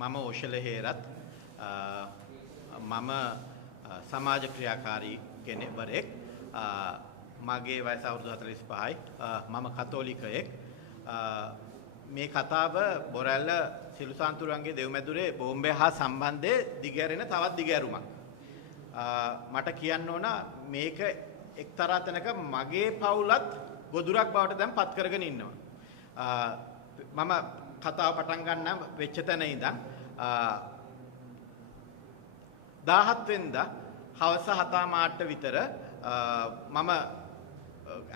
මම ඕෂල හේරත් මම සමාජ ක්‍රියාකාරී කෙනෙක්වරෙක් මගේ වයස අවුරුදු 45යි මම කතෝලිකයෙක් මේ කතාව බොරැල්ල සිළුසාන්තුරුවන්ගේ දෙව්මැදුරේ බෝම්බය හා සම්බන්ධයේ දිගහැරෙන තවත් දිගහැරුමක් මට කියන්න ඕන මේක එක්තරා තැනක මගේ පවුලත් ගොදුරක් බවට දැන් පත් කරගෙන ඉන්නවා මම කතාව පටන් ගන්න වෙච්ච තැන ඉඳන් 17 වෙනිදා හවස 7:00 විතර මම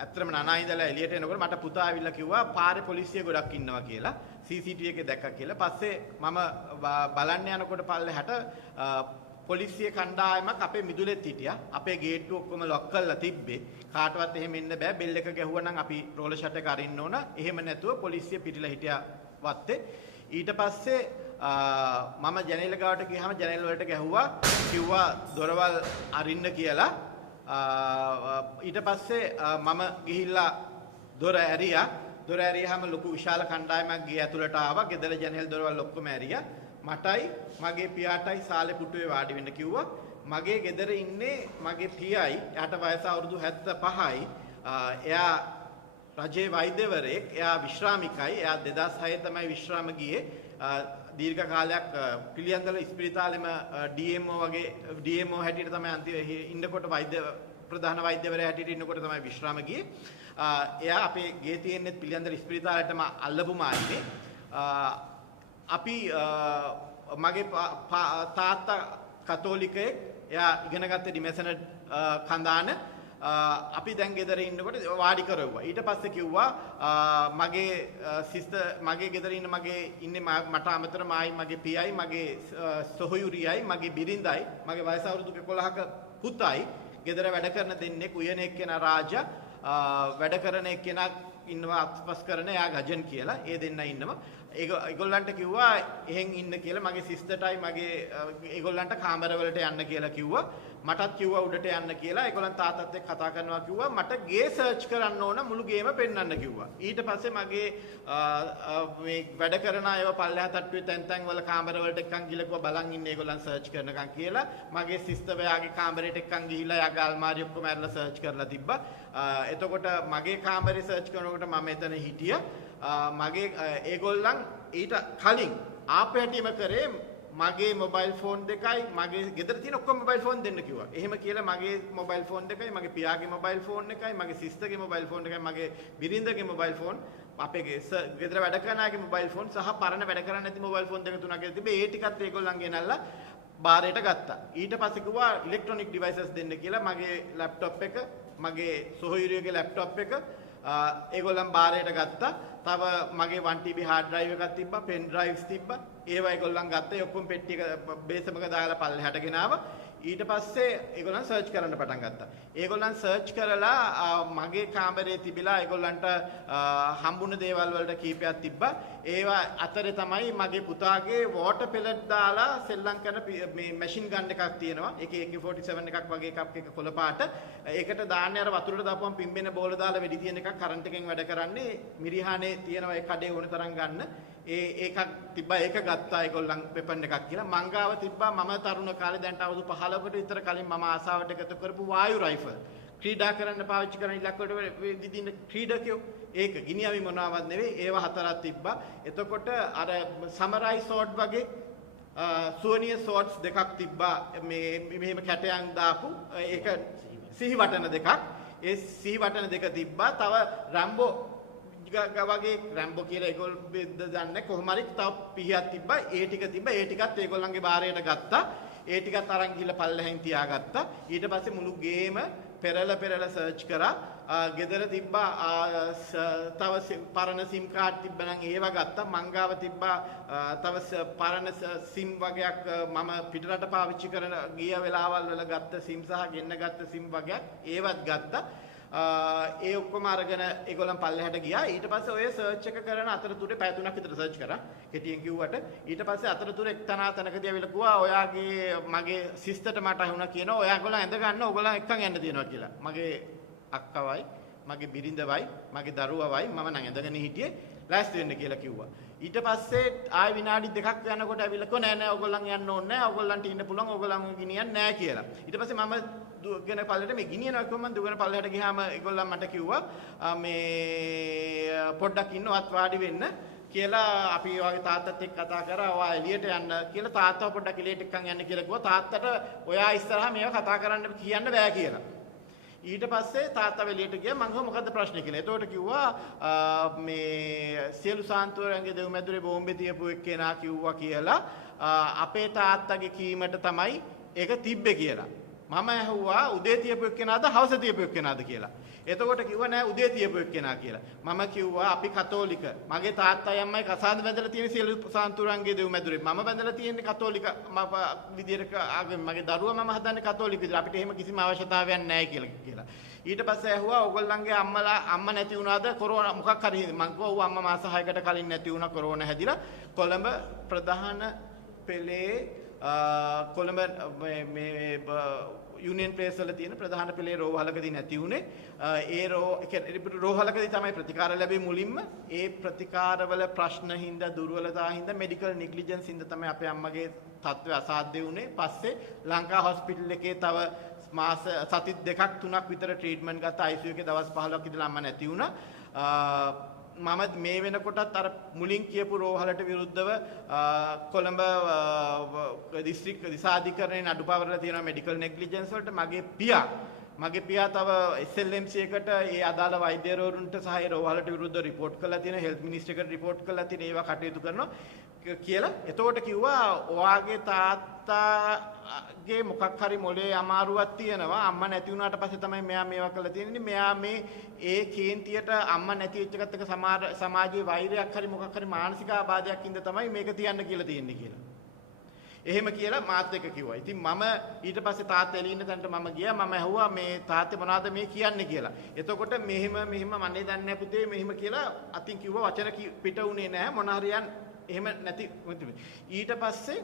ඇත්තටම නනා ඉඳලා එළියට එනකොට මට පුතා ආවිල්ලා කිව්වා පාරේ පොලිසිය ගොඩක් ඉන්නවා කියලා CCTV එකේ දැක්කා කියලා. පස්සේ මම බලන්න යනකොට පල්ලෙහාට පොලිසිය කණ්ඩායමක් අපේ මිදුලෙත් හිටියා. අපේ ගේට්ටුව ඔක්කොම ලොක් කරලා තිබ්බේ. කාටවත් එහෙම ඉන්න බෑ. බෙල් එක ගැහුවා නම් අපි රෝලර් ෂට් එක අරින්න ඕන. එහෙම නැතුව පොලිසිය පිටිලා හිටියා වත්තේ. ඊට පස්සේ මම ජනේල ගාවට ගියාම ජනේල වලට ගැහුවා කිව්වා දොරවල් අරින්න කියලා. ඊට පස්සේ මම ගිහිල්ලා දොර ඇරියා. දොර ඇරියාම ලොකු විශාල කණ්ඩායමක් ගේ ඇතුළට ආවා. ගෙදර ජනේල් දොරවල් ඔක්කොම ඇරියා. මටයි මගේ පියාටයි සාලේ පුටුවේ වාඩි වෙන්න කිව්වා. මගේ ගෙදර ඉන්නේ මගේ පියයි. එයාට වයස අවුරුදු 75යි. එයා රජයේ වෛද්‍යවරයෙක්. එයා විශ්‍රාමිකයි. එයා 2006 තමයි විශ්‍රාම ගියේ. දීර්ඝ කාලයක් පිළියන්දල ස්පිරිතාලෙම DMO හැටියට තමයි අන්තිම ඉන්නකොට ප්‍රධාන වෛද්‍යවරයා හැටියට ඉන්නකොට තමයි විශ්‍රාම ගියේ. එයා අපේ ගේ තියෙන්නේ පිළියන්දල ස්පිරිතාලෙටම අල්ලපු මාන්නේ. අපි මගේ තාත්තා කතෝලිකයෙක්. එයා ඉගෙන ගත්තේ ඩිමෙසන කඳාන. අපි දැන් ගෙදර ඉන්නකොට වාඩි කරවුවා. ඊට පස්සේ කිව්වා මගේ සිස්ටර් මගේ ගෙදර ඉන්න ඉන්නේ මට අමතර මායි මගේ පියයි මගේ සොහොයුරියයි මගේ බිරිඳයි මගේ වයස අවුරුදු 11ක පුතයි ගෙදර වැඩ කරන දෙන්නෙක් උයන එක්කෙනා රාජා වැඩ කරන එක්කෙනා ඉන්නවා අත්පස් කරන එයා ගජන් කියලා. ඒ දෙන්න ඉන්නවා. ඒගොල්ලන්ට කිව්වා එහෙන් ඉන්න කියලා මගේ සිස්ටර්ටයි මගේ ඒගොල්ලන්ට කාමරවලට යන්න කියලා කිව්වා. මටත් කිව්වා උඩට යන්න කියලා. ඒගොල්ලන් තාත්තත් එක්ක කතා කරනවා කිව්වා. මට ගේ සර්ච් කරන්න ඕන මුළු ගේම පෙන්වන්න කිව්වා. ඊට පස්සේ මගේ මේ වැඩ කරන අයව පල්ලෙහා තට්ටුවේ තැන් වල කාමරවලට එක්කන් ගිහලා බලන් ඉන්නේ ඒගොල්ලන් සර්ච් කරනකන් කියලා. මගේ සිස්ටර් එයාගේ කාමරේට එක්කන් ගිහිල්ලා එයාගේ අල්මාරිය ඔක්කොම ඇරලා සර්ච් කරලා තිබ්බා. එතකොට මගේ කාමරේ සර්ච් කරනකොට මම එතන හිටියා. මගේ ඒගොල්ලන් ඊට කලින් ආපැටිම කරේ මගේ මොබයිල් ෆෝන් දෙකයි මගේ ගෙදර තියෙන ඔක්කොම මොබයිල් ෆෝන් දෙන්න කිව්වා. එහෙම කියලා මගේ මොබයිල් ෆෝන් දෙකයි මගේ පියාගේ මොබයිල් ෆෝන් එකයි මගේ සිස්ටර්ගේ මොබයිල් ෆෝන් එකයි මගේ බිරිඳගේ මොබයිල් ෆෝන් අපේ ගෙදර වැඩ කරන අයගේ මොබයිල් ෆෝන් සහ පරණ වැඩ කරන්නේ නැති මොබයිල් ෆෝන් දෙක තුනක් තිබ්බේ. ඒ ටිකත් ඒගොල්ලන් ගෙනල්ලා බාරයට ගත්තා. ඊට පස්සේ කිව්වා ඉලෙක්ට්‍රොනික ඩිවයිසස් දෙන්න කියලා මගේ ලැප්ටොප් එක මගේ සොහොයුරියගේ ලැප්ටොප් එක ඒගොල්ලන් බාරයට ගත්තා. තව මගේ 1TB hard drive එකක් තිබ්බා, pen drives තිබ්බා. ඒවා ඒගොල්ලන් ගත්තා. ඒ ඔක්කොම පෙට්ටි එක බේසමක දාලා පල්ලෙහාට ගෙනාවා. ඊට පස්සේ ඒගොල්ලන් සර්ච් කරන්න පටන් ගත්තා. ඒගොල්ලන් සර්ච් කරලා මගේ කාමරේ තිබිලා ඒගොල්ලන්ට හම්බුන දේවල් වලට කීපයක් තිබ්බා. ඒවා අතරේ තමයි මගේ පුතාගේ වෝටර් පෙලට් දාලා සෙල්ලම් කරන මේ මැෂින් ගන් එකක් තියෙනවා. ඒකේ AK47 එකක් වගේ එකක් එක කොළ පාට. ඒකට දාන්නේ අර වතුරට දාපුවම පිම්බෙන බෝල දාලා වෙඩි තියෙන එකක් කරන්ට් එකෙන් වැඩ කරන්නේ. මිරිහානේ තියෙනවා ඒ කඩේ ඕන තරම් ගන්න. ඒකක් තිබ්බා. ඒක ගත්තා ඒගොල්ලන් වෙපන් එකක් කියලා. මංගාව තිබ්බා මම තරුණ කාලේ දැන්ට අවුරුදු 15කට විතර කලින් මම ආසාවට එකතු කරපු වායු රයිෆල්. ක්‍රීඩා කරන්න පාවිච්චි කරන ඉලක්ක වලට විදින ක්‍රීඩකයෝ. ඒක ගිනියවි මොනවත් නෙවෙයි. ඒව හතරක් තිබ්බා. එතකොට අර සමරයි සෝඩ් වගේ සුවනිය සෝඩ්ස් දෙකක් තිබ්බා. මේ මෙහෙම කැටයන් දාපු ඒක සිහිවටන දෙකක්. ඒ සිහිවටන දෙක තිබ්බා. තව රැම්බෝ වගේ රැම්බෝ කියලා ඒගොල්ලෝ දන්නේ කොහොම හරි තව පිහියක් තිබ්බා. ඒ ටික තිබ්බා. ඒ ටිකත් ඒගොල්ලන්ගේ බාරයට ගත්තා. ඒ ටිකත් අරන් ගිහලා පල්ලෙහෙන් තියාගත්තා. ඊට පස්සේ මුළු ගේම පෙරලා සර්ච් කරා. ගෙදර තිබ්බා තව පරණ සිම් කාඩ් තිබ්බනම් ඒවා ගත්තා. මංගාව තිබ්බා තව පරණ සිම් වගේක් මම පිටරට පාවිච්චි කරන ගිය වෙලාවල් වල ගත්ත සිම් සහ ගෙන්න ගත්ත සිම් වගේක් ඒවත් ගත්තා. ඒ ඔක්කොම අරගෙන ඒගොල්ලන් පල්ලෙහාට ගියා. ඊට පස්සේ ඔය සර්ච් එක කරන අතරතුරේ පැය 3ක් විතර සර්ච් කරා. කෙටියෙන් කිව්වට ඊට පස්සේ අතරතුරේ එක්තනා තැනකදී අවිල කිව්වා ඔයාගේ මගේ සිස්ටර්ට මට අහුණා කියනවා ඔයාගොල්ලන් ඇඳ ගන්න ඕගොල්ලන් එක්කන් යන්න තියෙනවා කියලා. මගේ අක්කවයි මගේ බිරිඳවයි මගේ දරුවවයි මම නම් ඇඳගෙන හිටියේ ලෑස්ති වෙන්න කියලා කිව්වා. ඊට පස්සේ ආය විනාඩි දෙකක් යනකොට ඇවිල්ලා කිව්වා නෑ නෑ ඔයගොල්ලන් යන්න ඕනේ නෑ ඔයගොල්ලන්ට ඉන්න පුළුවන් ඔයගොල්ලන් ගෙනියන්නේ නෑ කියලා. ඊට පස්සේ මම දුවගෙන පල්ලෙට මේ ගෙනියනවා කිව්වම මම දුවගෙන පල්ලෙට ගියාම ඒගොල්ලන් මට කිව්වා මේ පොඩ්ඩක් ඉන්නවත් වාඩි වෙන්න කියලා අපි වගේ තාත්තත් එක්ක කතා කරා ඔයා එළියට යන්න කියලා තාත්තව පොඩ්ඩක් එළියට එක්කන් යන්න කියලා කිව්වා. තාත්තට ඔයා ඉස්සරහා මේව කතා කරන්න කියන්න බෑ කියලා. ඊට පස්සේ තාත්තා එළියට ගියා මම කිව්වා මොකද්ද ප්‍රශ්නේ කියලා. එතකොට කිව්වා මේ සියලු සාන්තුවරයන්ගේ දෙව්මැදුරේ බෝම්බේ තියපු එක්කෙනා කිව්වා කියලා අපේ තාත්තගේ කීමට තමයි ඒක තිබ්බේ කියලා. මම ඇහුවා උදේ තියපු එක්කෙනාද හවස තියපු එක්කෙනාද කියලා. එතකොට කිව්වා නෑ උදේ තියපු එක්කෙනා කියලා. මම කිව්වා අපි කතෝලික. මගේ තාත්තයි අම්මයි කසාද බැඳලා තියෙන සියලු සාන්තුවරයන්ගේ දෙව්මැදුරේ. මම බැඳලා තියෙන්නේ කතෝලික විදියට මගේ දරුවා මම හදන්නේ කතෝලික විදියට. අපිට එහෙම කිසිම අවශ්‍යතාවයක් නැහැ කියලා. ඊට පස්සේ ඇහුවා ඔයගොල්ලන්ගේ අම්මා නැති වුණාද කොරෝනා මොකක් හරි මං කිව්වා ඔව් අම්මා මාස 6කට කලින් නැති වුණා කොරෝනා හැදිලා කොළඹ ප්‍රධාන පෙළේ කොළඹ මේ යුනියන් ප්ලේස් වල තියෙන ප්‍රධාන පෙළේ රෝහලකදී නැති උනේ ඒ රෝහලකදී තමයි ප්‍රතිකාර ලැබෙන්නේ මුලින්ම ඒ ප්‍රතිකාරවල ප්‍රශ්න හින්දා දුර්වලතා හින්දා මෙඩිකල් නෙග්ලිජන්ස් හින්දා තමයි අපේ අම්මගේ තත්ත්වය අසාධ්‍ය වුනේ පස්සේ ලංකා හොස්පිටල් එකේ තව මාස සති දෙකක් තුනක් විතර ට්‍රීට්මන්ට් ගත්තා ICU එකේ දවස් 15ක් ඉඳලා අම්මා නැති වුණා මම මේ වෙනකොටත් අර මුලින් කියපු රෝහලට විරුද්ධව කොළඹ දිස්ත්‍රික් දිසාධිකරණයේ අඩුපාවරලා තියෙන මෙඩිකල් නෙග්ලිජන්ස් වලට මගේ පියා තව SLMC එකට ඒ අදාළ වෛද්‍යවරුන්ට සහ ඒ රෝහලට විරුද්ධව රිපෝට් කරලා තියෙන හෙල්ත් මිනිස්ටර් එකට රිපෝට් කරලා තියෙන ඒවා කටයුතු කරනවා කියලා. එතකොට කිව්වා ඔයාගේ තාත්තාගේ මොකක් හරි මොලේ අමාරුවක් තියෙනවා. අම්මා නැති වුණාට පස්සේ තමයි මෙයා මේවා කරලා තියෙන්නේ. මෙයා මේ ඒ කේන්තියට අම්මා නැති වෙච්ච එකත් එක්ක සමාජයේ වෛරයක් හරි මොකක් හරි මානසික ආබාධයක් ඉඳ තමයි මේක තියන්න කියලා තියෙන්නේ කියලා. එහෙම කියලා මාත් එක්ක කිව්වා. ඉතින් මම ඊට පස්සේ තාත්තා එළිය ඉන්න තැනට මම ගියා. මම ඇහුවා මේ තාත්තේ මොනවද මේ කියන්නේ කියලා. එතකොට මෙහෙම මන්නේ දන්නේ නැහැ පුතේ මෙහෙම කියලා අතින් කිව්වා වචන පිට උනේ නැහැ මොන හරියන් එහෙම නැති ඊට පස්සේ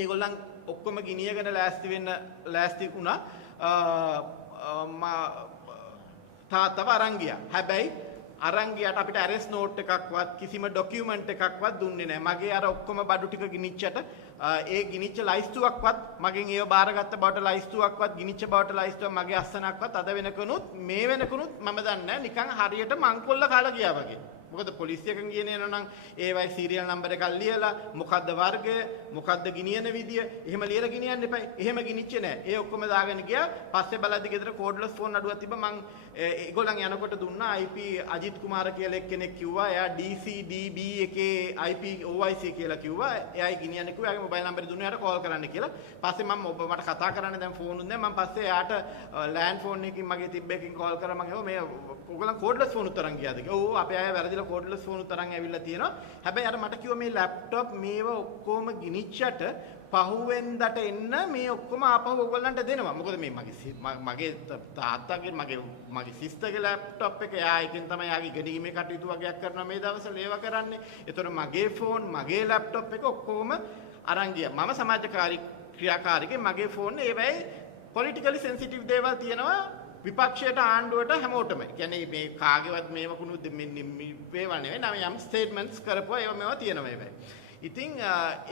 ඒගොල්ලන් ඔක්කොම ගිනියගෙන ලෑස්ති වුණා. තාත්තව අරන් ගියා. හැබැයි අරන් ගියට අපිට ඇරෙස්ට් නෝට් එකක්වත් කිසිම ඩොකියුමන්ට් එකක්වත් දුන්නේ නැහැ. මගේ අර ඔක්කොම බඩු ටික ගිනිච්චට ඒ ගිනිච්ච ලයිස්තුවක්වත් මගෙන් ඒව බාරගත්ත බවට ලයිස්තුවක්වත් ගිනිච්ච බවට ලයිස්තුවක් මගේ අස්සනක්වත් අද වෙනකනුත් මේ වෙනකනුත් මම දන්නේ නැහැ. නිකන් හරියට මංකොල්ල කාලා ගියා වගේ. මොකද පොලිසියකින් ගියනේ නෝනම් ඒවයි සීරියල් නම්බර් එකක් ලියලා මොකද්ද වර්ගය මොකද්ද ගිනියන විදිය එහෙම ලියලා ගෙනියන්න එපා. එහෙම ගිනිච්චේ නැහැ. ඒ ඔක්කොම දාගෙන ගියා. පස්සේ බලද්දි ගෙදර කෝඩ්ලස් ෆෝන් අඩුවක් තිබ්බ මං ඒගොල්ලන් යනකොට දුන්නා IP අජිත් කුමාර කියලා එක්කෙනෙක් කිව්වා. එයා DCDB එකේ IP OIC කියලා කිව්වා. එයායි ගිනියන්න කිව්වා. එයාගේ මොබයිල් නම්බර් දුන්නා එයාට කෝල් කරන්න කියලා. පස්සේ මම මට කතා කරන්න දැන් ෆෝන් උන්නේ. මම පස්සේ එයාට ලෑන්ඩ් ෆෝන් එකකින් මගේ තිබ්බ එකකින් කෝල් කරා. මම කිව්වා මේ ඔයගොල්ලන් කෝඩ්ලස් ෆෝන් උතරන් ගියාද කියලා. ඔව් අපේ අය වැරදිලා කෝඩ්ලස් ෆෝන් උතරන් ඇවිල්ලා තියෙනවා. හැබැයි අර මට කිව්වා මේ ලැප්ටොප් මේව ඔක්කොම ගිනිච්චට පහුවෙන්දට එන්න මේ ඔක්කොම ආපහු ඔයගොල්ලන්ට දෙනවා. මොකද මේ මගේ තාත්තාගේ මගේ සිස්ටර්ගේ ලැප්ටොප් එක එයා එකෙන් තමයි යාගේ ගෙඩීමේ කටයුතු වගේක් කරනවා මේ දවස්වල ඒව කරන්නේ. ඒතකොට මගේ ෆෝන් මගේ ලැප්ටොප් එක ඔක්කොම අරන් ගියා. මම සමාජකාරී ක්‍රියාකාරීකේ මගේ ෆෝන් ඒවයි පොලිටිකලි සෙන්සිටිව් දේවල් තියෙනවා. විපක්ෂයට ආණ්ඩුවට හැමෝටම. කියන්නේ මේ කාගේවත් මේව කුණු මේවා නෙවෙයි. නම් යම් ස්ටේට්මන්ට්ස් කරපුවා ඒවා තියෙනවා ඒවයි. ඉතින්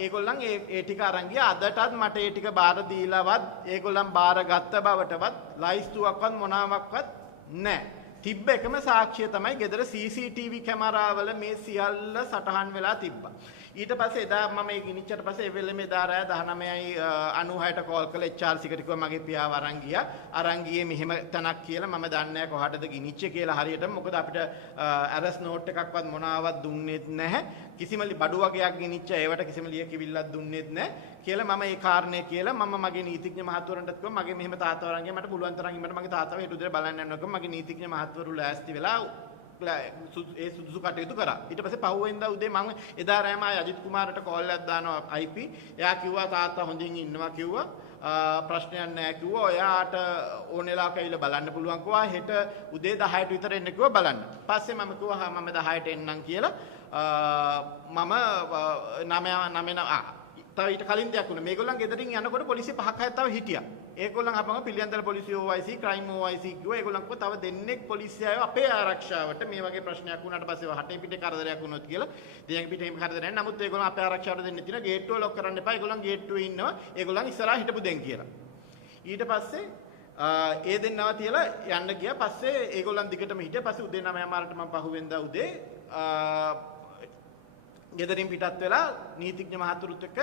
ඒගොල්ලන් ඒ ටික අරන් ගියා. අදටත් මට ඒ ටික බාර දීලාවත් ඒගොල්ලන් බාර ගත්ත බවටවත් ලයිස්තුවක්වත් මොනාවක්වත් නැහැ. තිබ්බ එකම සාක්ෂිය තමයි ගෙදර CCTV කැමරාවල මේ සියල්ල සටහන් වෙලා තිබ්බා. ඊට පස්සේ එදා මම ඒ ගිනිච්චට පස්සේ එවෙලෙම එදා රෑ 19:96ට කෝල් කළා HRC එකට කිව්වා මගේ පියාව අරන් ගියා. අරන් ගියේ මෙහෙම තැනක් කියලා මම දන්නේ නැහැ කොහටද ගිනිච්චේ කියලා හරියටම. මොකද අපිට ඇරස් නෝට් එකක්වත් මොනාවක් දුන්නෙත් නැහැ. කිසිම බඩු වගේක් ගිනිච්ච ඒවට කිසිම ලියකිවිල්ලක් දුන්නෙත් නැහැ කියලා මම ඒ කාරණේ කියලා මම මගේ නීතිඥ මහත්වරුන්ටත් කිව්වා මගේ මෙහෙම තාත්තව අරන් ගියා මට පුළුවන් තරම් ඉන්නට මගේ තාත්තව හෙට උදේ බලන්න යනවා කිව්වා. මගේ නීතිඥ මහත්වරු ලෑස්ති වෙලා ඒ සුදුසු කටයුතු කරා. ඊට පස්සේ පහුවෙන්දා උදේ මම එදා රෑම අජිත් කුමාරට කෝල් එකක් දානවා IP. එයා කිව්වා තාත්තා හොඳින් ඉන්නවා කිව්වා. ප්‍රශ්නයක් නැහැ කිව්වා. ඔයාට ඕන වෙලාවක ඇවිල්ලා බලන්න පුළුවන් කිව්වා. හෙට උදේ 10ට විතර එන්න කිව්වා බලන්න. පස්සේ මම කිව්වා මම 10ට එන්නම් කියලා. මම 9 තව ඊට කලින් දෙයක් වුණා. මේගොල්ලන් ගෙදරින් යනකොට පොලිසිය 5ක් 6ක් තව හිටියා. ඒගොල්ලන් අපම පිළියන්දල පොලිසිය OIC ක්‍රයිම් OIC කිව්වා ඒගොල්ලන්ව තව දෙන්නෙක් පොලිසිය ආව අපේ ආරක්ෂාවට මේ වගේ ප්‍රශ්නයක් වුණාට පස්සේ හටේ පිටේ කරදරයක් වුණොත් කියලා දියන් පිටේ එහෙම කරදරයක් නැහැ. නමුත් ඒගොල්ලන් අපේ ආරක්ෂාවට දෙන්න තියෙන ගේට්ටුව ලොක් කරන්න එපා. ඒගොල්ලන් ගේට්ටුවේ ඉන්නවා. ඒගොල්ලන් ඉස්සරහා හිටපු දෙන් කියලා. ඊට පස්සේ ඒ දෙන්නවා තියලා යන්න ගියා. පස්සේ ඒගොල්ලන් දිගටම හිටියා. පස්සේ උදේ 9 මාරට මම පහුවෙන්දා උදේ ගෙදරින් පිටත් වෙලා නීතිඥ මහතුරුත් එක්ක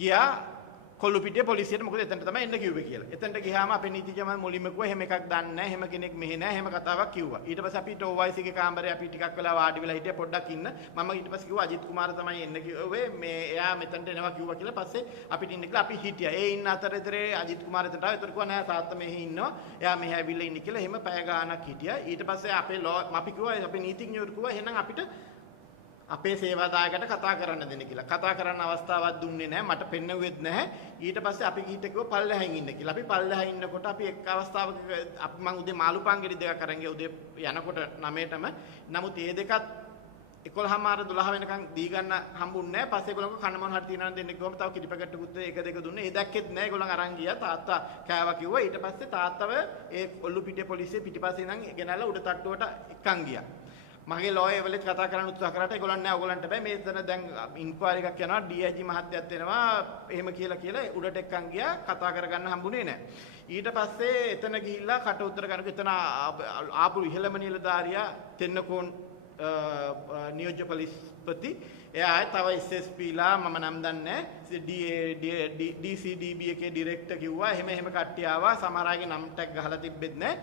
ගියා කොල්ලුපිටිය පොලිසියට. මොකද එතනට තමයි එන්න කිව්වේ කියලා. එතනට ගියාම අපේ නීතිඥ මුලින්ම කිව්වා එහෙම එකක් දන්නේ නැහැ. එහෙම කෙනෙක් මෙහෙ නැහැ. එහෙම කතාවක් කිව්වා. ඊට පස්සේ අපිට OIC ගේ කාමරේ අපි ටිකක් වෙලා වාඩි වෙලා හිටියා පොඩ්ඩක් ඉන්න. මම ඊට පස්සේ කිව්වා අජිත් කුමාර තමයි එන්න කිව්වේ. මේ එයා මෙතනට එනවා කිව්වා කියලා. පස්සේ අපිට ඉන්න කියලා අපි හිටියා. ඒ ඉන්න අතරේ අජිත් කුමාර එතනට ආවා. ඒතර කිව්වා නෑ තාත්තා මෙහෙ ඉන්නවා. එයා මෙහෙ ඇවිල්ලා ඉන්න කියලා. එහෙම පැය ගාණක් හිටියා. ඊට පස්සේ අපේ අපි කිව්වා අපේ නීතිඥවරු කිව්වා එහෙනම් අපිට අපේ සේවාදායකට කතා කරන්න දෙන්න කියලා. කතා කරන්න අවස්ථාවක් දුන්නේ නැහැ. මට පෙන්වෙුවෙත් නැහැ. ඊට පස්සේ අපි ගිහින් කිව්වා පල්ලෙහින් ඉන්න කියලා. අපි පල්ලෙහින් ඉන්නකොට අපි එක් අවස්ථාවක මම උදේ මාළුපාංගෙඩි දෙකක් අරන් ගියා උදේ යනකොට 9ටම. නමුත් මේ දෙකත් 11:00 12 වෙනකන් දී ගන්න හම්බුන්නේ නැහැ. පස්සේ ඒගොල්ලෝ කන මොන හරි තියනවා දෙන්න කිව්වම තව කිරි පැකට්ටුකුත් එක දෙක දුන්නේ. ඒ දැක්කෙත් නැහැ. ඒගොල්ලන් අරන් ගියා. තාත්තා කෑවා කිව්වා. ඊට පස්සේ තාත්තව ඒ ඔල්ලු පිටියේ පොලිසිය පිටිපස්සේ ඉඳන් ගෙනල්ලා උඩ තට්ටුවට එක්කන් ගියා. මගේ ලෝයර් එවලෙත් කතා කරන්න උත්සාහ කරාට ඒගොල්ලන් නෑ ඕගොල්ලන්ට බෑ මේතන දැන් ඉන්ක්වයරි එකක් යනවා DIG මහත්තයත් එනවා එහෙම කියලා උඩට එක්කන් ගියා කතා කරගන්න හම්බුනේ නෑ ඊට පස්සේ එතන ගිහිල්ලා කට උතර ගන්නකොට එතන ආපු ඉහළම නිලධාරියා තෙන්නකෝන් නියෝජ්‍ය පොලිස්පති එයා තව SSP ලා මම නම් දන්නේ DCDB එකේ ඩිරෙක්ටර් කිව්වා එහෙම කට්ටිය ආවා සමහර අයගේ නම් ටැග් ගහලා තිබෙත් නෑ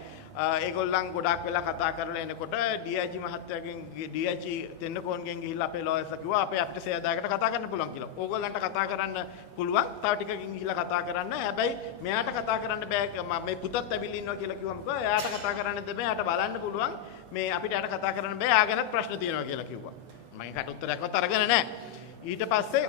ඒගොල්ලන් ගොඩක් වෙලා කතා කරලා එනකොට DIG මහත්තයාගෙන් DIG තෙන්නකෝන්ගෙන් ගිහිල්ලා අපේ ලෝයර්ස්ලා කිව්වා අපිට සේදායකට කතා කරන්න පුළුවන් කියලා. ඕගොල්ලන්ට කතා කරන්න පුළුවන්. තව ටිකකින් ගිහිල්ලා කතා කරන්න. හැබැයි මෙයාට කතා කරන්න බෑ. මේ පුතත් ඇවිල්ලා ඉන්නවා කියලා කිව්වම කිව්වා එයාට කතා කරන්න දෙන්න බෑ. එයාට බලන්න පුළුවන්. මේ අපිට එයාට කතා කරන්න බෑ. එයා ගැනත් ප්‍රශ්න තියෙනවා කියලා කිව්වා. මගේ කට උත්තරයක්වත් අරගෙන නැහැ. ඊට පස්සේ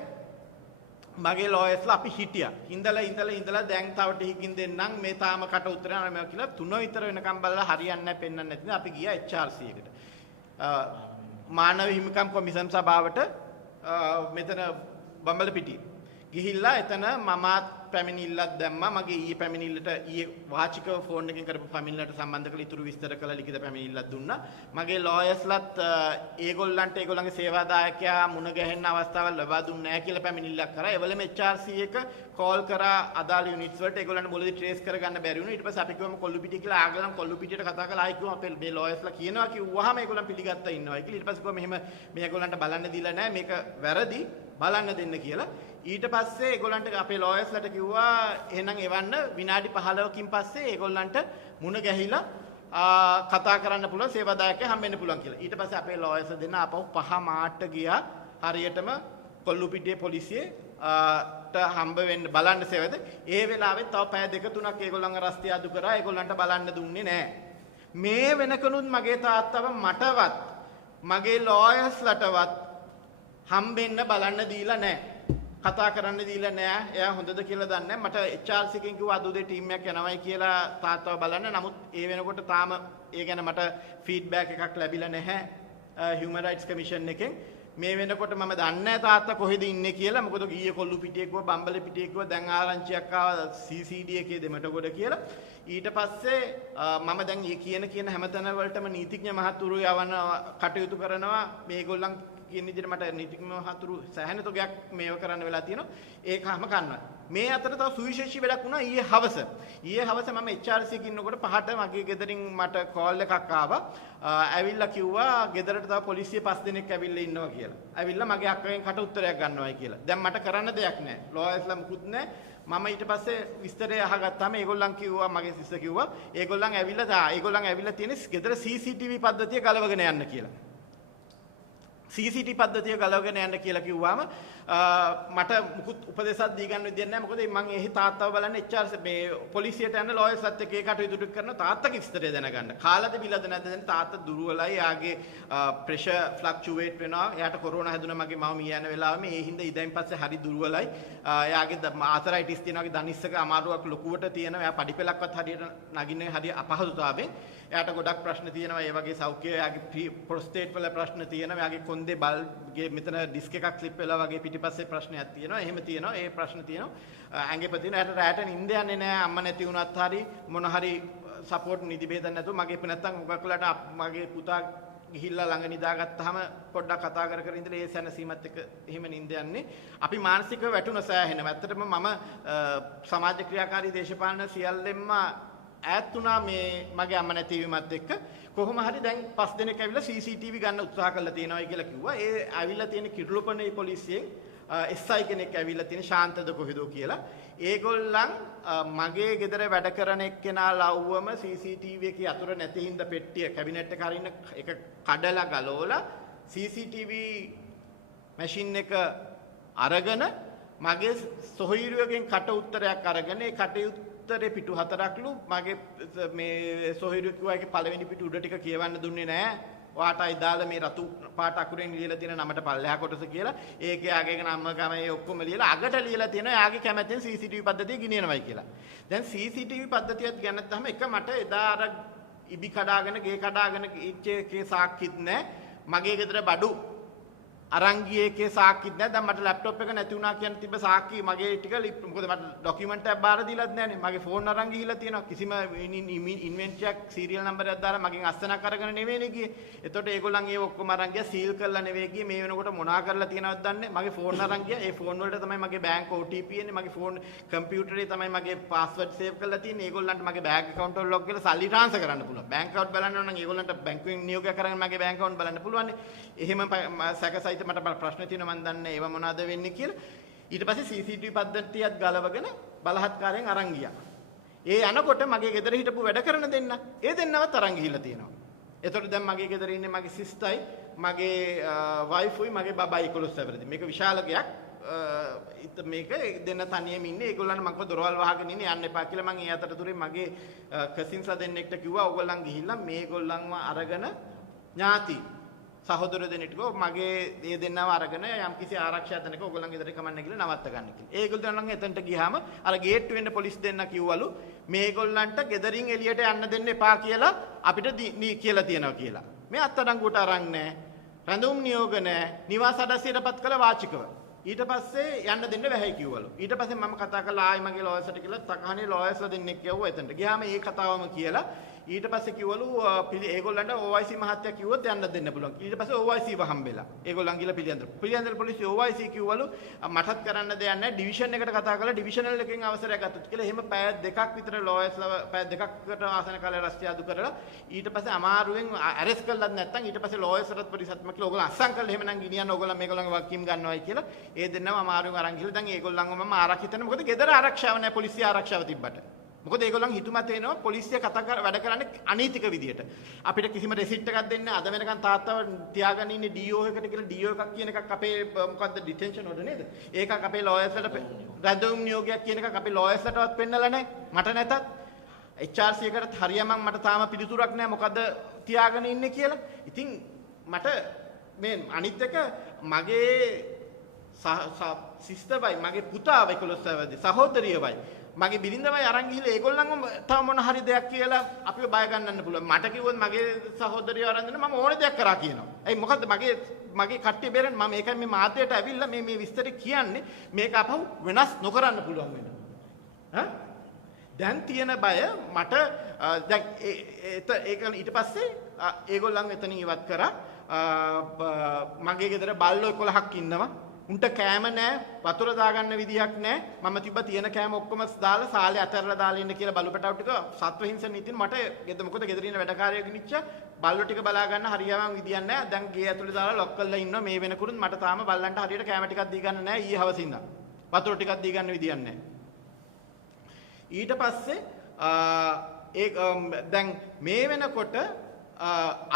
මගේ ලෝයර්ස්ලා අපි හිටියා. ඉඳලා දැන් තව ටිකකින් දෙන්නම් මේ තාම කට උත්තරය නෑ කියලා 3 විතර වෙනකම් බලලා හරියන්නේ නැහැ පෙන්වන්න නැතිද අපි ගියා HRC එකට. මානව හිමිකම් කොමිසම් සභාවට මෙතන බම්බලපිටියේ. ගිහිල්ලා එතන මමත් පැමිණිල්ලක් දැම්මා. මගේ ඊයේ පැමිණිල්ලට ඊයේ වාචිකව ෆෝන් එකෙන් කරපු පැමිණිල්ලට සම්බන්ධ කරලා ඉතුරු විස්තර කළා ලිඛිත පැමිණිල්ලක් දුන්නා. මගේ ලෝයර්ස්ලත් ඒගොල්ලන්ට ඒගොල්ලන්ගේ සේවාදායකයා මුණ ගැහෙන්න අවස්ථාවක් ලබා දුන්නේ නැහැ කියලා පැමිණිල්ලක් කරා. ඒවලම HRC එක කෝල් කරා අදාළ යුනිට්ස් වලට ඒගොල්ලන්ට මුලදී ට්‍රේස් කරගන්න බැරි වුණා. ඊට පස්සේ අපි කිව්වම කොල්ලුපිටිය කියලා ආගලන් කොල්ලුපිටියට කතා කරලා ආයි කිව්වම අපේ මේ ලෝයර්ස්ලා කියනවා කිව්වහම ඒගොල්ලන් පිළිගත්තා ඉන්නවා කියලා. ඊට පස්සේ කිව්වා මෙහෙම මේගොල්ලන්ට බලන්න දීලා නැහැ මේක වැරදි බලන්න දෙන්න කියලා. ඊට පස්සේ ඒගොල්ලන්ට අපේ ලෝයර්ස්ලට කිව්වා එහෙනම් එවන්න විනාඩි 15කින් පස්සේ ඒගොල්ලන්ට මුණ ගැහිලා කතා කරන්න පුළුවන් සේවාදායකයා හම්බෙන්න පුළුවන් කියලා. ඊට පස්සේ අපේ ලෝයර්ස් දෙන්න ආපහු 5 මාට්ට ගියා හරියටම කොල්ලුපිටියේ පොලිසියේ හම්බ වෙන්න බලන්න සේවද. ඒ වෙලාවෙත් තව පැය 2-3ක් ඒගොල්ලන්ව රස්තිය අදු කරා. ඒගොල්ලන්ට බලන්න දුන්නේ නැහැ. මේ වෙනකනුත් මගේ තාත්තව මටවත් මගේ ලෝයර්ස්ලටවත් හම්බෙන්න බලන්න දීලා නැහැ. කතා කරන්න දීලා නෑ. එයා හොඳද කියලා දන්නේ නැහැ. මට HRC එකෙන් කිව්වා අද උදේ ටීම් එකක් යනවායි කියලා තාත්තව බලන්න. නමුත් ඒ වෙනකොට තාම ඒ ගැන මට ෆීඩ්බැක් එකක් ලැබිලා නැහැ Human Rights Commission එකෙන්. මේ වෙනකොට මම දන්නේ නැහැ තාත්තා කොහෙද ඉන්නේ කියලා. මොකද ගියේ කොල්ලුපිටියේ කිව්වා බම්බලේ පිටියේ කිව්වා දැන් ආරංචියක් ආවා CCD එකේ දෙමටගොඩ කියලා. ඊට පස්සේ මම දැන් මේ කියන හැමතැන වලටම නීතිඥ මහතුරු යවන කටයුතු කරනවා. මේගොල්ලන් කියන විදිහට මට නීතිඥ මහතුරු සෑහෙන තොගයක් මේව කරන්න වෙලා තියෙනවා. ඒකම කරනවා. මේ අතර තව සුවිශේෂී වැඩක් වුණා ඊයේ හවස. ඊයේ හවස මම HRC එකේ ඉන්නකොට පහට මගේ ගෙදරින් මට කෝල් එකක් ආවා. ඇවිල්ලා කිව්වා ගෙදරට තව පොලිසිය 5 දෙනෙක් ඇවිල්ලා ඉන්නවා කියලා. ඇවිල්ලා මගේ අක්කගෙන් කට උත්තරයක් ගන්නවායි කියලා. දැන් මට කරන්න දෙයක් නැහැ. ලෝයර්ස්ලා මුකුත් නැහැ. මම ඊට පස්සේ විස්තරය අහගත්තාම ඒගොල්ලන් කිව්වා මගේ සිස්ටර් කිව්වා ඒගොල්ලන් ඇවිල්ලා තියෙන ගෙදර CCTV පද්ධතිය ගලවගෙන යන්න කියලා. CCTV පද්ධතිය ගලවගෙන යන්න කියලා කිව්වම මට මුකුත් උපදේශයක් දී ගන්න විදියක් නැහැ. මොකද මම එහි තාත්තව බලන්න HRC මේ පොලිසියට යන ලෝයර්ස්ලත් එක්ක ඒ කටයුතු කරන තාත්තගේ විස්තරය දැනගන්න. කාලද බිලද නැද්ද දැන් තාත්තා දුර්වලයි. යාගේ ප්‍රෙෂර් ෆ්ලක්චුවේට් වෙනවා. එයාට කොරෝනා හැදුනා මගේ මම මිය යන වෙලාවෙම ඒ හින්දා ඉඳන් පස්සේ හරි දුර්වලයි. යාගේ ආතරයිටිස් තියෙනවා. ගේ දනිස්සක අමාරුවක් ලොකුවට තියෙනවා. එයා පඩිපෙලක්වත් හරියට නගින්නේ හරි අපහසුතාවයෙන්. එයාට ගොඩක් ප්‍රශ්න තියෙනවා. ඒ වගේ සෞඛ්‍ය යාගේ ප්‍රොස්ටේට් වල ප්‍රශ්න තියෙනවා. යාගේ කොන්දේ බල්ගේ මෙතන ඩිස්ක් එකක් ස්ලිප් වෙලා වගේ පිටිපස්සේ ප්‍රශ්නයක් තියෙනවා. එහෙම තියෙනවා. ඒ ප්‍රශ්න තියෙනවා. ඇඟේ පතින එයාට රැට නිින්ද යන්නේ නැහැ. අම්ම නැති වුණත් හරි මොන හරි සපෝට් නිදි බෙහෙතක් නැතුව මගේ නැත්තම් උගක් වෙලාට මගේ පුතා ගිහිල්ලා ළඟ නිදාගත්තාම පොඩ්ඩක් කතා කර කර ඉඳලා ඒ සැනසීමත් එක්ක එහෙම නිින්ද යන්නේ. අපි මානසිකව වැටුණ සෑහෙනවා. ඇත්තටම මම සමාජ ක්‍රියාකාරී දේශපාලන සියල්ලෙන්ම ඈත් වුණා මේ මගේ අම්ම නැතිවීමත් එක්ක. කොහොම හරි දැන් 5 දෙනෙක් ඇවිල්ලා CCTV ගන්න උත්සාහ කරලා තියෙනවා කියලා කිව්වා. ඒ ඇවිල්ලා තියෙන කිරුළුපනේ පොලිසියෙන් SI කෙනෙක් ඇවිල්ලා තියෙන ශාන්තද කොහෙද කියලා. ඒගොල්ලන් මගේ ගෙදර වැඩ කරන එක්කෙනා ලව්වම CCTV එකේ අතුර නැති හින්දා පෙට්ටිය කැබිනට් එක අරින්න එක කඩලා ගලවලා CCTV මැෂින් එක අරගෙන මගේ සොහොයුරියගෙන් කට උත්තරයක් අරගෙන ඒ කට උත්තරේ පිටු 4ක්ලු මගේ මේ සොහොයුරිය කිව්වා ඒකේ පළවෙනි පිටු උඩ ටික කියවන්න දුන්නේ නැහැ. ඔයාටයි දාලා මේ රතු පාට අකුරෙන් ලියලා තියෙන නමට පල්ලෙහා කොටස කියලා. ඒකේ ආගේ නම ගම ඒ ඔක්කොම ලියලා අගට ලියලා තියෙනවා එයාගේ කැමැත්තෙන් CCTV පද්ධතිය ගෙනියනවායි කියලා. දැන් CCTV පද්ධතියත් ගන්නත්තාම එක මට එදා අර ඉබි කඩාගෙන ගේ කඩාගෙන ඉච්චේ සාක්කිත් නැහැ. මගේ ගෙදර බඩු අරන් ගියේ එකේ සාක්කිත් නැහැ. දැන් මට ලැප්ටොප් එක නැති වුණා කියන තිබ්බ සාක්කි මගේ ටික මොකද මට ડોකියුමන්ට් එකක් බාර දීලාත් නැහනේ. මගේ ෆෝන් අරන් ගිහිල්ලා තියෙනවා. කිසිම ඉන්වෙන්ටරි එකක් සීරියල් නම්බර් එකක් දාලා මගෙන් අස්සනක් අරගෙන නෙවෙයිනේ ගියේ. එතකොට ඒගොල්ලන් ඒ ඔක්කොම අරන් ගියා සීල් කරලා නෙවෙයි ගියේ. මේ වෙනකොට මොනා කරලා තියෙනවද දන්නේ. මගේ ෆෝන් අරන් ගියා. ඒ ෆෝන් වලට තමයි මගේ බැංක් OTP එන්නේ. මගේ ෆෝන් කම්පියුටරේ තමයි මගේ පාස්වර්ඩ් සේව් කරලා තියෙන්නේ. ඒගොල්ලන්ට මගේ බැංක් account වල ලොග් කරලා සල්ලි ට්‍රාන්ස්ෆර් කරන්න පුළුවන්. බැංක් account බලන්න ඕන නම් ඒගොල්ලන්ට බැංකුවෙන් නියෝගයක් කරගෙන මගේ බැංක් account බලන්න පුළුවන්. එහෙම සැකසහිත මට ප්‍රශ්න මන් දන්නේ ඒව මොනවද වෙන්නේ කියලා. ඊට පස්සේ CCTV පද්ධතියත් ගලවගෙන බලහත්කාරයෙන් අරන් ගියා. ඒ යනකොට මගේ ගෙදර හිටපු වැඩ කරන දෙන්න ඒ දෙන්නවත් අරන් ගිහිල්ලා තියෙනවා. එතකොට දැන් මගේ ගෙදර ඉන්නේ මගේ සිස්ටයි, මගේ වයිෆුයි, මගේ බබයි 11 වෙනිදි. මේක විශාල ගයක්. මේක දෙන්න තනියම ඉන්නේ. ඒගොල්ලන් මම දොරවල් වහගෙන ඉන්නේ යන්න එපා කියලා මම ඒ අතරතුරේ මගේ කසින්ස්ලා දෙන්නෙක්ට කිව්වා ඕගොල්ලන් ගිහිල්ලා මේගොල්ලන්ව අරගෙන ඥාති සහෝදර දෙන්නෙක්ව මගේ ඒ දෙන්නව අරගෙන යම්කිසි ආරක්ෂා තැනක ඕගොල්ලන් ගෙදරට කමන්න කියලා නවත්ත ගන්න කියලා. ඒගොල්ලන් එතනට ගියාම අර ගේට්ටු වෙන්න පොලිස් දෙන්න කිව්වලු මේගොල්ලන්ට ගෙදරින් එළියට යන්න දෙන්න එපා කියලා අපිට කියලා තියෙනවා කියලා. මේ අත්අඩංගුවට අරන් නැහැ. රැඳුම් නියෝග නැහැ. නිවාස අඩස්සියටපත් කළ වාචිකව. ඊට පස්සේ යන්න දෙන්න වැහැයි කිව්වලු. ඊට පස්සේ මම කතා කළා ආයි මගේ ලෝයර්ස්ට කියලා තකහනේ ලෝයර්ස්ලා දෙන්නෙක් කියවුවා එතනට. ගියාම ඒ කතාවම කියලා ඊට පස්සේ කිව්වලු ඒගොල්ලන්ට OIC මහත්තයා කිව්වොත් යන්න දෙන්න පුළුවන්. ඊට පස්සේ OIC හම්බෙලා. ඒගොල්ලන් ගිහලා පිළියන්දල පොලිසිය OIC කිව්වලු මටත් කරන්න දෙයක් නැහැ. ඩිවිෂන් එකට කතා කරලා ඩිවිෂනල් එකෙන් අවසරයක් ගත්තොත් කියලා. එහෙම පැය දෙකක් විතර ලෝයර්ස්ලා පැය දෙකකට ආසන කාලේ රස්තියාදු කරලා ඊට පස්සේ අමාරුවෙන් ඇරෙස්ට් කළත් නැත්නම් ඊට පස්සේ ලෝයර්ස්ලට පොලිසියත්ම කියලා ඕගොල්ලන් අස්සම් කරලා එහෙම නම් ගිනියන්න ඕගොල්ලන් මේගොල්ලන්ගේ වකීම් ගන්නවයි කියලා. ඒ දෙන්නම අමාරුවෙන් අරන් ගිහලා දැන් ඒගොල්ලන්ව මම ආරක්ෂිත කරනවා. මොකද ගෙදර ආරක්ෂාව නැහැ පොලිසිය ආරක්ෂාව තිබ්බට. මොකද ඒගොල්ලන් හිතුමත එනවා පොලිසිය වැඩ කරන්නේ අනීතික විදියට. අපිට කිසිම රෙසිට් එකක් දෙන්නේ අද වෙනකන් තාත්තව තියාගෙන ඉන්නේ DO එකට කියලා DO එකක් කියන එකක් අපේ මොකද්ද ඩිටෙන්ෂන් ඕඩර් නේද? ඒකක් අපේ ලෝයර්ස්ලට රැඳුම් නියෝගයක් කියන එකක් අපේ ලෝයර්ස්ලටවත් පෙන්නලා නැහැ. මට නැතත් HRC එකට හරියමං මට තාම පිළිතුරක් නැහැ මොකද තියාගෙන ඉන්නේ කියලා. ඉතින් මට මේ අනිත් එක මගේ සිස්ටර්වයි මගේ පුතාවයි 11 වෙනි සහෝදරියවයි මගේ බිරිඳමයි අරන් ගිහලා ඒගොල්ලන්ව තව මොන හරි දෙයක් කියලා අපිව බය ගන්නන්න පුළුවන්. මට කිව්වොත් මගේ සහෝදරියව අරන් දෙන්න මම ඕනේ දෙයක් කරා කියනවා. ඇයි මොකද්ද මගේ කට්ටිය බේරෙන්න මම ඒකයි මේ මාධ්‍යයට ඇවිල්ලා මේ විස්තරේ කියන්නේ මේක අපහු වෙනස් නොකරන්න පුළුවන් වෙනවා. දැන් තියෙන බය මට දැන් ඒක ඊට පස්සේ ඒගොල්ලන් එතනින් ඉවත් කරා. මගේ ගෙදර බල්ලෝ 11ක් ඉන්නවා. උන්ට කෑම නැහැ, වතුර දාගන්න විදියක් නැහැ. මම තිබ්බ තියෙන කෑම ඔක්කොම දාලා සාලේ අතරලා දාලා ඉන්න කියලා බලු පැටවු ටික සත්ව හිංසන නීතින් මට මොකද ගෙදර ඉන්න වැඩකාරයෝ ගිනිච්ච බල්ලෝ ටික බලා ගන්න හරියම විදියක් නැහැ. දැන් ගේ ඇතුලේ දාලා ලොක් කරලා ඉන්නවා. මේ වෙනකුරුත් මට තාම බල්ලන්ට හරියට කෑම ටිකක් දී ගන්න නැහැ. ඊයේ හවස ඉඳන් වතුර ටිකක් දී ගන්න විදියක් නැහැ. ඊට පස්සේ දැන් මේ වෙනකොට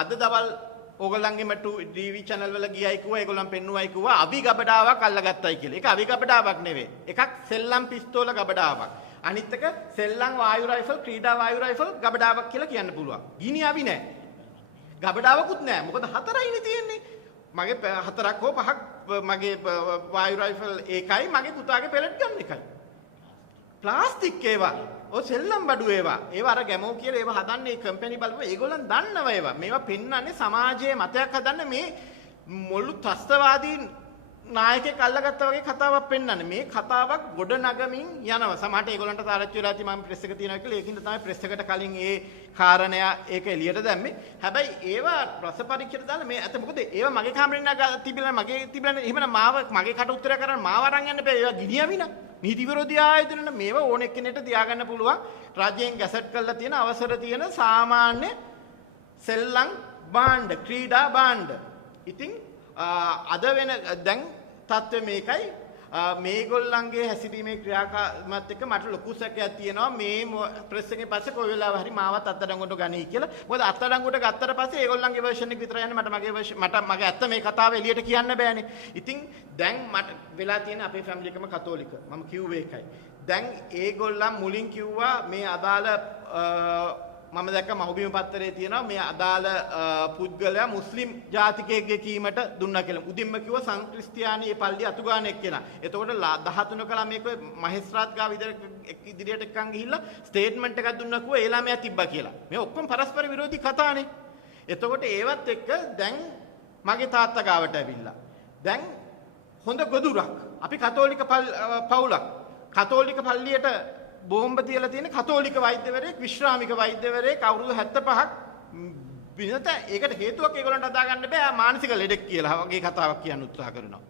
අද දවල් ඕගොල්ලන්ගේම ටීවී channel වල ගියයි කිව්වා ඒගොල්ලන් පෙන්නුවයි කිව්වා අවි ගබඩාවක් අල්ලගත්තයි කියලා. ඒක අවි ගබඩාවක් නෙවෙයි. එකක් සෙල්ලම් පිස්තෝල ගබඩාවක්. අනිත් එක සෙල්ලම් වායු රයිෆල් ක්‍රීඩා වායු රයිෆල් ගබඩාවක් කියලා කියන්න පුළුවන්. ගිනි අවි නෑ. ගබඩාවකුත් නෑ. මොකද හතරයිනේ තියෙන්නේ. මගේ හතරක් හෝ පහක් මගේ වායු රයිෆල් ඒකයි මගේ පුතාගේ පෙලට් ගන්න එකයි. ප්ලාස්ටික් ඒවා ඔය සෙල්ලම් බඩු ඒවා අර ගැමෝ කියලා ඒවා හදන්නේ කම්පැනි බලපුවා ඒගොල්ලන් දන්නවා ඒවා මේවා පෙන්වන්නේ සමාජයේ මතයක් හදන්න මේ මොළු ත්‍ස්තවාදී නායකයෙක් අල්ලගත්තා වගේ කතාවක් පෙන්වන්නේ මේ කතාවක් ගොඩ නගමින් යනවා සමහරට ඒගොල්ලන්ට තාරච්චි වෙලා ඇති මම ප්‍රෙස් එක තියනවා කියලා ඒකින්ද තමයි ප්‍රෙස් එකට කලින් ඒ කාරණය ඒක එළියට දැම්මේ හැබැයි ඒවා රස පරීක්ෂයට දාලා මේ ඇත්ත මොකද ඒවා මගේ කාමරේ නගා තිබිලා මගේ තිබිලා එහෙමනම් මාව මගේ කට උත්තර කරන්න මාව අරන් යන්න බෑ ඒවා ගිනියමිනා නීති විරෝධී ආයතන මේවා ඕන එක්කෙනෙක්ට තියාගන්න පුළුවන් රාජ්‍යයෙන් ගැසට් කරලා තියෙන අවසර තියෙන සාමාන්‍ය සෙල්ලම් භාණ්ඩ ක්‍රීඩා භාණ්ඩ ඉතින් අද වෙන දැන් තත්ත්වය මේකයි මේගොල්ලන්ගේ හැසිරීමේ ක්‍රියාකාරීත්වයත් එක්ක මට ලොකු සැකයක් තියෙනවා මේ ප්‍රෙස් එකේ පස්සේ කොයි වෙලාව හරි මාවත් අත්අඩංගුවට ගනී කියලා. මොකද අත්අඩංගුවට ගත්තට පස්සේ ඒගොල්ලන්ගේ වර්ෂන් එක විතරයි යන්නේ මට ඇත්ත මේ කතාව එළියට කියන්න බෑනේ. ඉතින් දැන් මට වෙලා තියෙන අපේ ෆැමිලි එකම කතෝලික. මම කිව්වේ ඒකයි. දැන් ඒගොල්ලන් මුලින් කිව්වා මේ අදාළ මම දැක්ක මහබිම පත්තරේ තියෙනවා මේ අදාළ පුද්ගලයා මුස්ලිම් ජාතිකයෙක්ගේ කීමට දුන්නා කියලා. උදින්ම කිව්වා සංක්‍රිස්තියානි මේ පල්ලිය අතුගානෙක් කියලා. එතකොට 13 කලා මේක මහේස්ත්‍රාත් ගාව ඉදිරියට එක්කන් ගිහිල්ලා ස්ටේට්මන්ට් එකක් දුන්නා කිව්වා ඒ ළමයා තිබ්බා කියලා. මේ ඔක්කොම පරස්පර විරෝධී කතානේ. එතකොට ඒවත් එක්ක දැන් මගේ තාත්තා ගාවට ඇවිල්ලා. දැන් හොඳ ගොදුරක්. අපි කතෝලික පවුලක්. කතෝලික පල්ලියට බෝම්බ තියලා තියෙන කතෝලික වෛද්‍යවරයෙක් විශ්‍රාමික වෛද්‍යවරයෙක් අවුරුදු 75ක් විනත ඒකට හේතුවක් ඒගොල්ලන්ට අදා ගන්න බෑ මානසික ලෙඩෙක් කියලා වගේ කතාවක් කියන්න උත්සාහ කරනවා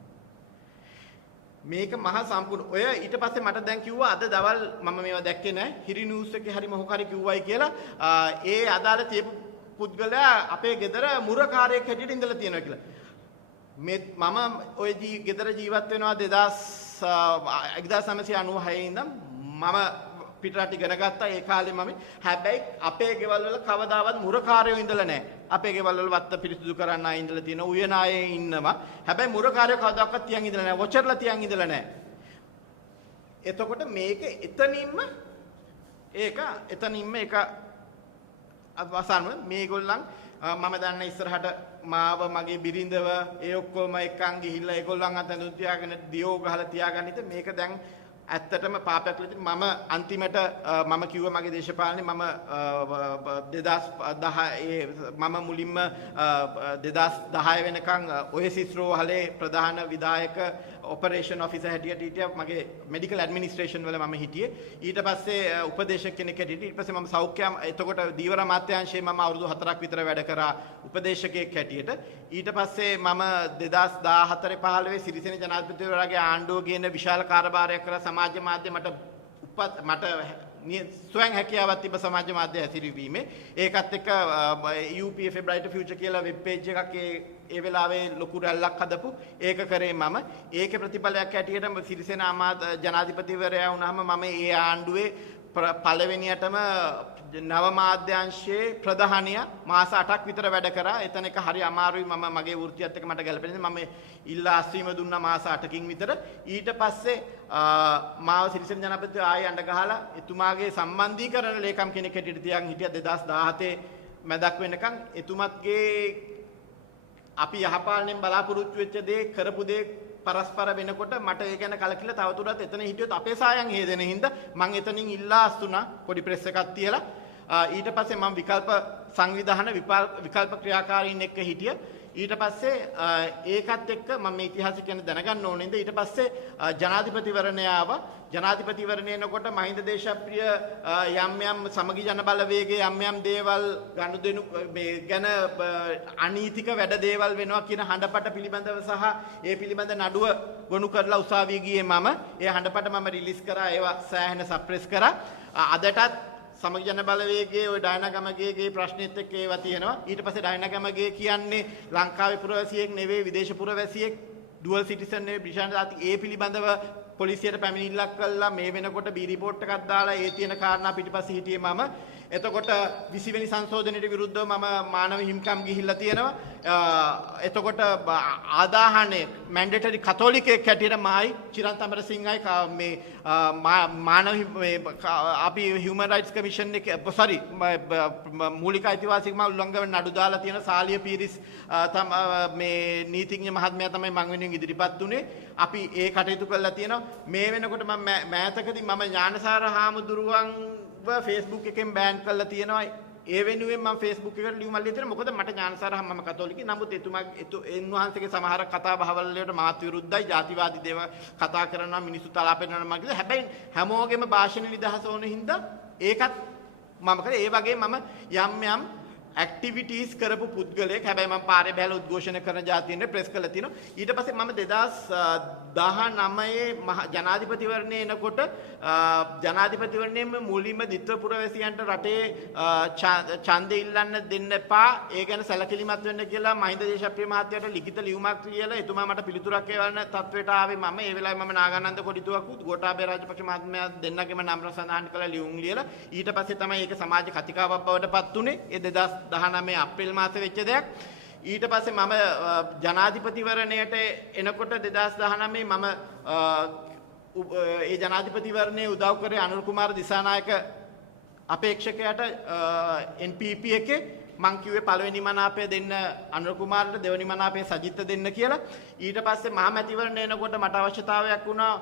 මේක මහා සම්පූර්ණ ඔය ඊට පස්සේ මට දැන් කිව්වා අද දවල් මම මේවා දැක්කේ නෑ හිරි නිවුස් එකේ හරි මොකක් හරි කිව්වයි කියලා ඒ අදාළ තියපු පුද්ගලයා අපේ ගෙදර මුරකාරයෙක් හැටියට ඉඳලා තියෙනවා කියලා මේ මම ඔය ගෙදර ජීවත් වෙනවා 1996 ඉඳන් මම පිටරට ඉගෙන ගත්තා ඒ කාලේ මම හැබැයි අපේ ගෙවල් වල කවදාවත් මුරකාරයෝ ඉඳලා නැහැ අපේ ගෙවල් වල වත්ත පිරිසිදු කරන්න ආයෙ ඉඳලා තියෙනවා උයන ආයෙ ඉන්නවා හැබැයි මුරකාරයෝ කවදාවත් තියන් ඉඳලා නැහැ වොචර්ලා තියන් ඉඳලා නැහැ එතකොට මේක එතනින්ම ඒක අවසන්ව මේගොල්ලන් මම දන්න ඉස්සරහට මාව මගේ බිරිඳව ඒ ඔක්කොම එක්කන් ගිහිල්ලා ඒගොල්ලන් අතන තියාගෙන දියෝ ගහලා තියාගන්න ඉතින් මේක දැන් ඇත්තටම පාපයක් විදිහට මම අන්තිමට මම කිව්වා මගේ දේශපාලනේ මම 2010 මම මුලින්ම 2010 වෙනකන් ඔයසිස් රෝහලේ ප්‍රධාන විධායක ඔපරේෂන් ඔෆිසර් හැටියට හිටියා මගේ මෙඩිකල් ඇඩ්මිනිස්ට්‍රේෂන් වල මම හිටියේ ඊට පස්සේ උපදේශක කෙනෙක් හැටියට ඊට පස්සේ මම සෞඛ්‍ය එතකොට දීවර අමාත්‍යාංශයේ මම අවුරුදු 4ක් විතර වැඩ කරා උපදේශකයෙක් හැටියට ඊට පස්සේ මම 2014 15 සිරිසේන ජනාධිපතිවරයාගේ ආණ්ඩුව කියන විශාල කාර්යභාරයක් කරලා සමාජ මාධ්‍ය මට ස්වයං හැකියාවක් තිබ්බ සමාජ මාධ්‍ය හැසිරවීමේ ඒකත් එක්ක UPF Bright Future කියලා වෙබ් පේජ් එකක් ඒ වෙලාවේ ලොකු රැල්ලක් හදපු ඒක කරේ මම ඒකේ ප්‍රතිඵලයක් හැටියට සිරිසේන ජනාධිපතිවරයා වුණාම මම ඒ ආණ්ඩුවේ පළවෙනියටම නව මාධ්‍යාංශයේ ප්‍රධානිය මාස 8ක් විතර වැඩ කරා. එතන එක හරි අමාරුයි මගේ වෘත්තියත් එක්ක මට ගැලපෙන්නේ. මම ඉල්ලා අස්වීම දුන්නා මාස 8කින් විතර. ඊට පස්සේ මාව සිරිසේන ජනාධිපති ආයෙ අඬ ගහලා එතුමාගේ සම්බන්ධීකරණ ලේකම් කෙනෙක් හැටියට තියන් හිටියා 2017 මැදක් වෙනකන් එතුමත්ගේ අපි යහපාලනයෙන් බලාපොරොත්තු වෙච්ච දේ කරපු දේ පරස්පර වෙනකොට මට ඒ ගැන කලකිරලා තවදුරටත් එතන හිටියොත් අපේ සායන් හේදෙන හින්දා මම එතනින් ඉල්ලා අස්තුණා පොඩි ප්‍රෙස් එකක් තියලා ඊට පස්සේ මම විකල්ප සංවිධාන විකල්ප ක්‍රියාකාරීන් එක්ක හිටිය ඊට පස්සේ ඒකත් එක්ක මම මේ ඉතිහාසය ගැන දැනගන්න ඕනේ ඉඳ ඊට පස්සේ ජනාධිපතිවරණය ආවා ජනාධිපතිවරණය එනකොට මහින්ද දේශප්‍රිය යම් සමගි ජන බලවේගයේ යම් දේවල් ගනුදෙනු මේ ගැන අනීතික වැඩ දේවල් වෙනවා කියන හඬපට පිළිබඳව සහ ඒ පිළිබඳ නඩුව ගොනු කරලා උසාවිය ගියේ මම ඒ හඬපට මම රිලීස් කරා ඒවා සෑහෙන සප්‍රෙස් කරා අදටත් සමගි ජන බලවේගයේ ওই ඩයනාගමගේ ප්‍රශ්නෙත් එක්ක ඒවා තියෙනවා ඊට පස්සේ ඩයනාගමගේ කියන්නේ ලංකාවේ පුරවැසියෙක් නෙවෙයි විදේශ පුරවැසියෙක් ඩුවල් සිටිසන් නෙවෙයි බ්‍රිටිෂ් ජාති ඒ පිළිබඳව පොලිසියට පැමිණිල්ලක් කළා මේ වෙනකොට බී රිපෝට් එකක් දාලා ඒ තියෙන කාරණා පිටිපස්සේ හිටියේ මම එතකොට 20 වෙනි සංශෝධනයට විරුද්ධව මම මානව හිමිකම් ගිහිල්ලා තියෙනවා. එතකොට ආදාහනය මැන්ඩේටරි කතෝලිකයෙක් හැටියට මායි චිරන්ත අමරසිංහයි මේ මානව අපි හියුමන් රයිට්ස් කමිෂන් එක සෝරි මූලික අයිතිවාසිකම් උල්ලංඝන නඩු දාලා තියෙන සාලිය පීරිස් මේ නීතිඥ මහත්මයා තමයි මං වෙනුවෙන් ඉදිරිපත් උනේ. අපි ඒ කටයුතු කරලා තියෙනවා. මේ වෙනකොට මම මෑතකදී මම ඥානසාර හාමුදුරුවන්ව Facebook එකෙන් බෑන් කරලා තියෙනවා. ඒ වෙනුවෙන් මම Facebook එකට ලියුමක් ලියලා තියෙනවා. මොකද මට ඥානසාර මම කතෝලිකයි. නමුත් එතුමාගේ සමහර කතා බහවල වලට මාත් විරුද්ධයි. ජාතිවාදී දේව කතා කරනවා, මිනිස්සු තලා පෙන්නනවා මම කිව්වා. හැබැයි හැමෝගෙම භාෂණ නිදහස ඕන හින්දා ඒකත් මම කරේ. ඒ වගේ මම යම් ඇක්ටිවිටීස් කරපු පුද්ගලයෙක්. හැබැයි මම පාරේ බැලලා උද්ඝෝෂණ කරන જાතියෙන්නේ ප්‍රෙස් කළා තියෙනවා. ඊට පස්සේ මම 2019 ජනාධිපතිවරණය එනකොට ජනාධිපතිවරණයෙම මුලින්ම දිත්ව පුරවැසියන්ට රටේ ඡන්දය ඉල්ලන්න දෙන්න එපා. ඒ ගැන සැලකිලිමත් වෙන්න කියලා මහින්ද දේශප්‍රිය මහත්තයාට ලිඛිත ලියුමක් ලියලා එතුමා මට පිළිතුරක් එවන්න තත්වයට ආවේ මම. ඒ වෙලාවේ මම නාගානන්ද කොඩිතුවක්කුත් ගෝඨාභය රාජපක්ෂ මහත්මයා දෙන්නගෙම නම් සඳහන් කළා ලියුම් ලියලා. ඊට පස්සේ තමයි ඒක සමාජ කතිකාවක් බවට පත් උනේ. ඒ 2019 අප්‍රේල් මාසේ වෙච්ච දෙයක්. ඊට පස්සේ මම ජනාධිපතිවරණයට එනකොට 2019 මම ඒ ජනාධිපතිවරණයේ උදව් කරේ අනුර කුමාර දිසානායක අපේක්ෂකයාට NPP එකේ මං කිව්වේ පළවෙනි මනාපය දෙන්න අනුර කුමාරට, දෙවෙනි මනාපය සජිත්ට දෙන්න කියලා. ඊට පස්සේ මහා මැතිවරණ එනකොට මට අවශ්‍යතාවයක් වුණා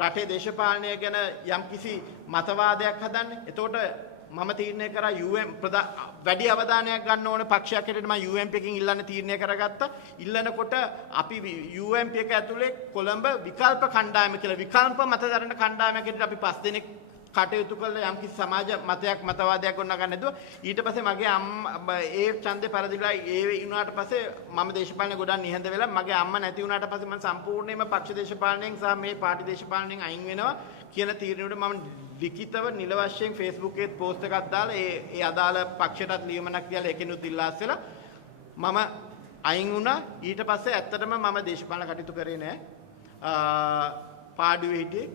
රටේ දේශපාලනය ගැන යම්කිසි මතවාදයක් හදන්න. එතකොට මම තීරණය කරා වැඩි අවධානයක් ගන්න ඕන පක්ෂයක් හැටියට මම UMP එකකින් ඉල්ලන්න තීරණය කරගත්තා. ඉල්ලනකොට අපි UMP එක ඇතුලේ කොළඹ විකල්ප කණ්ඩායම කියලා විකල්ප මතදරන කණ්ඩායමක් හැටියට අපි 5 දෙනෙක් කටයුතු කළා යම්කිසි සමාජ මතයක් මතවාදයක් ගොඩනගන්න නේද. ඊට පස්සේ මගේ අම්මා ඒ ඡන්දේ පරදිලා ඒ වුණාට පස්සේ මම දේශපාලනේ ගොඩක් නිහඬ වෙලා මගේ අම්මා නැති වුණාට පස්සේ මම සම්පූර්ණයෙන්ම පක්ෂ දේශපාලනයෙන් සහ මේ පාර්ටි දේශපාලනයෙන් අයින් වෙනවා කියන තීරණයට මම ලිඛිතව නිල වශයෙන් Facebook එකේ පෝස්ට් එකක් දාලා ඒ අදාළ පක්ෂයටත් ලියමනක් කියලා ඒකෙනුත් ඉල්ලාස් වෙලා මම අයින් වුණා. ඊට පස්සේ ඇත්තටම මම දේශපාලන කටයුතු කරේ නෑ. පාඩුවේ හිටියේ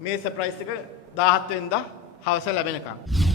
මේ සර්ප්‍රයිස් එක 17 වෙනිදා හවස ලැබෙනකම්.